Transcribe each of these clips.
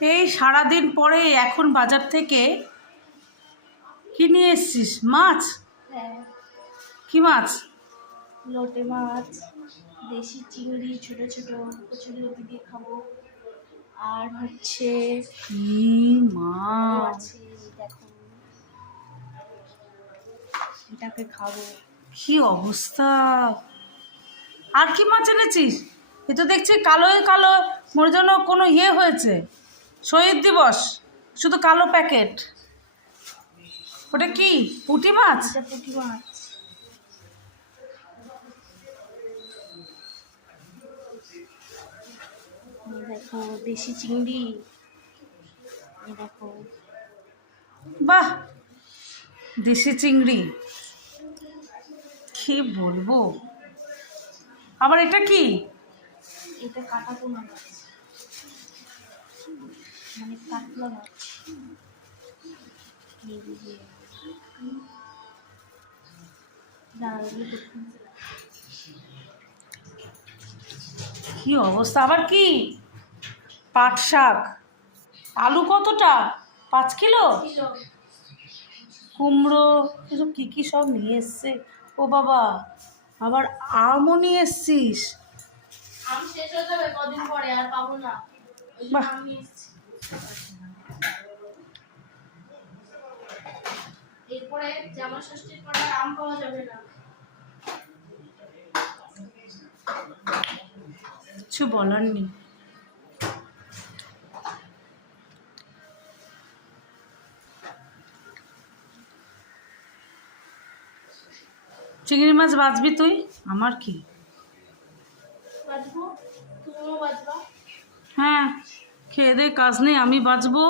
এই সারাদিন পরে এখন বাজার থেকে কি নিয়ে এসছিস? মাছ? হ্যাঁ, কি মাছ? লোটে মাছ, দেশি চিংড়ি, ছোট ছোট কচুরলতি দিয়ে খাবো। আর হচ্ছে কি মাছ! আছে, দেখো এটাকে খাবো। কি অবস্থা! আর কি মাছ এনেছিস? এ তো দেখছি কালোই কালো, মোর জন্য কোনো ইয়ে হয়েছে, শহীদ দিবস, শুধু কালো প্যাকেট। ওটা কি পুঁটি মাছ? এটা পুঁটি মাছ। দেখো দেশি চিংড়ি, দেখো। বাহ, দেশি চিংড়ি! কি বলবো। আবার এটা কি? এটা কাটা পোনা মাছ, মানে কাতলা মাছ। এই যে দাঁড়াগুলো কি অবস্থা! আবার কি? পাট শাক। আলু কতটা? 5 কিলো? কুমড়ো, এসব কী কী সব নিয়ে এসছে। ও বাবা, আবার আমও নিয়ে এসছিস। আম শেষ হয়ে যাবে কদিন পরে, আর পাবো না। বাহ, এরপরে জামা ষষ্ঠীর পরে আর আম পাওয়া যাবে না। কিছু বলার নেই। চিংড়ি মাছ বাঁচবি তুই? আমার কি? বাজবো, তুমিও বাজবা। হ্যাঁ, খেয়ে দে কাজ নেই, আমি বাঁচবো।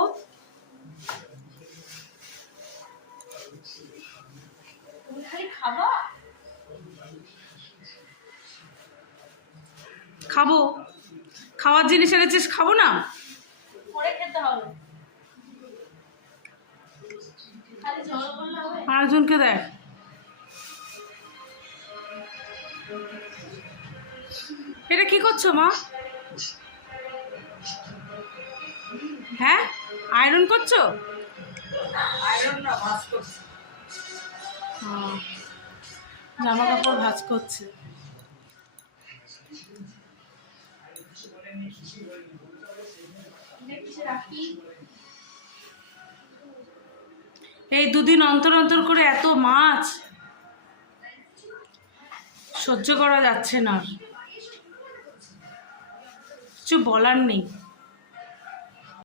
তুমি খালি খাবা? খাবো, খাওয়ার জিনিস এনেছিস, খাবো না? পরে খেতে হবে, খালি জল করলে হবে? আরেকজনকে দেখ। এটা কি করছো মা? হ্যাঁ, আয়রন করছো? আয়রন না, ভাঁজ করছি। জামা কাপড় ভাঁজ করছে। রাখি। এই দুদিন অন্তর অন্তর করে এত মাছ সহ্য করা যাচ্ছে না, কিছু বলার নেই।